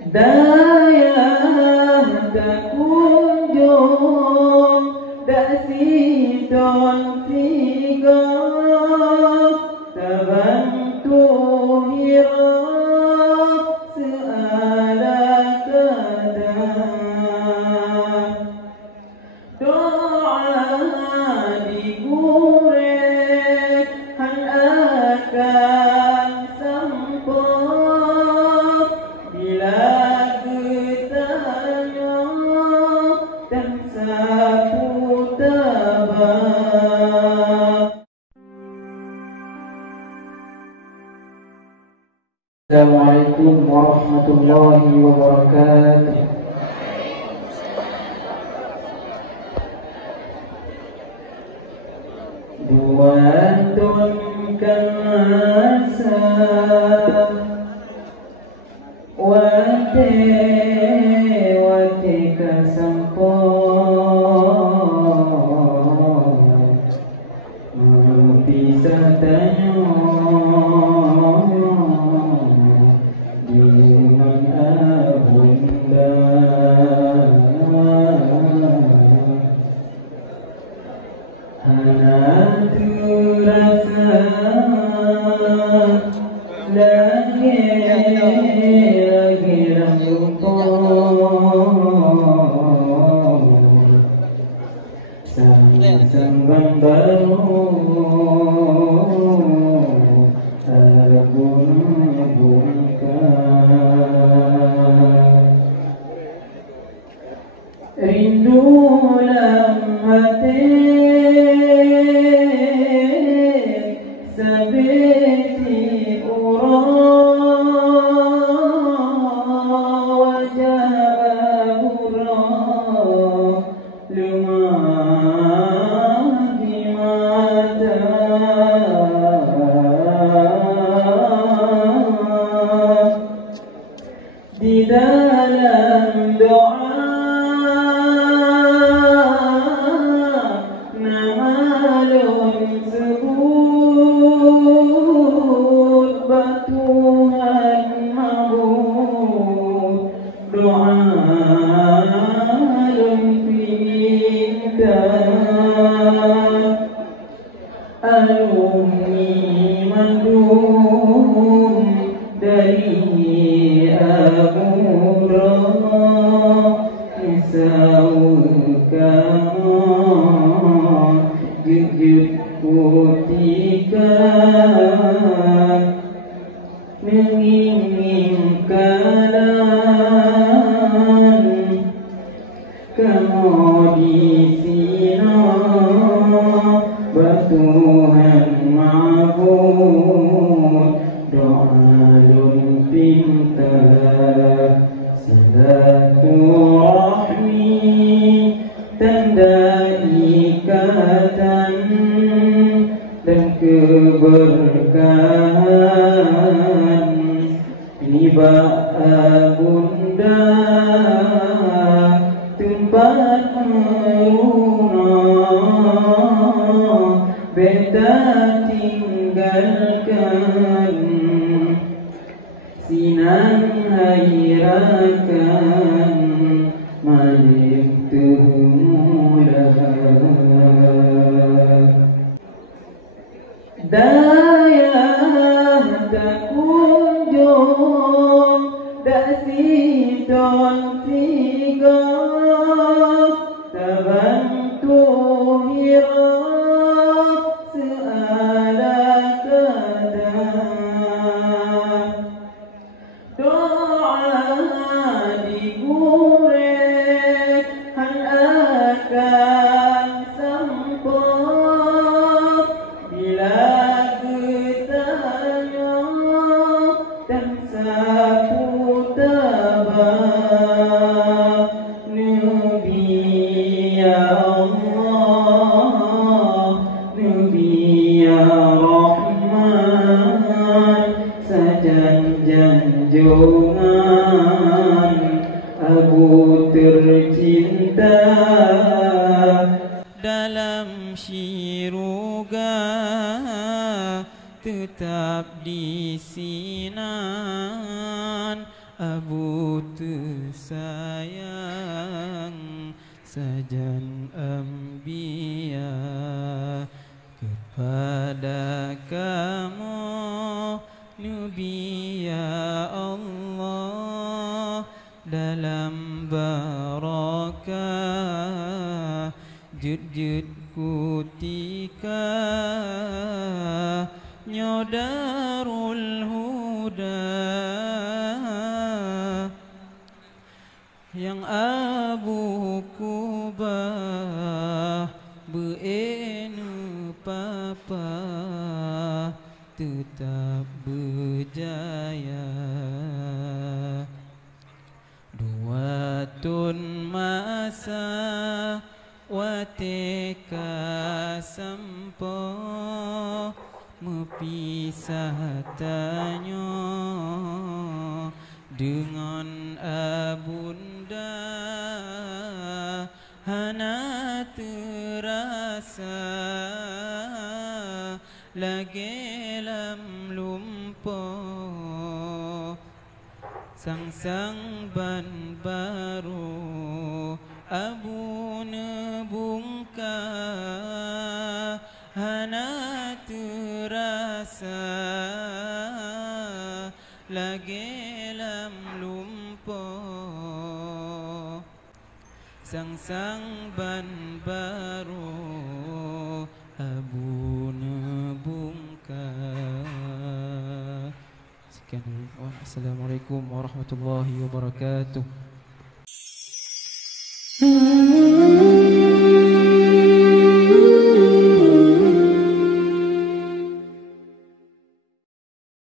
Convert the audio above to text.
Daya tak kunjung dak sidon tiga terbantu hirap seala kadang doa digurek han akan sampur bila getanya dan sapu tabah. Assalamualaikum warahmatullahi wabarakatuh. Buatkan masa wate kasampon pisah tanya dengan abunda hana terasa lagi Sambang baru rindu dalam hati sabiti urang wajah urang lumah di mata di dalam doa nama lun sebut batuhan mabuk doa lun alumni mandum dari abura nisau kamu jujur putihkan menginginkan kamu di sini Tuhan mabuk doa lun pinta silaturahmi tanda ikatan dan keberkahan riba abunda tempat beta tinggalkan sinan hairakan malik tuhmula daya tak kunjung dak sidon tiga terbantu hirap junjungan Abu tercinta dalam syurga tetap di sinan Abu tersayang sajan Anbiya, kepada kamu Nabi ya Allah, dalam barakah jud-jud kutika nyodarul huda, yang Abu Kubah beenu papa tetap berjaya. Dua tun masa wateka sampo mepisah tanya dengan abunda, hana terasa lagi lam lumpo, sang-sang ban baru abu nebungka, hana terasa lagi lam lumpo, sang-sang ban baru abu nebungka. Sekian dulu. Assalamualaikum warahmatullahi wabarakatuh.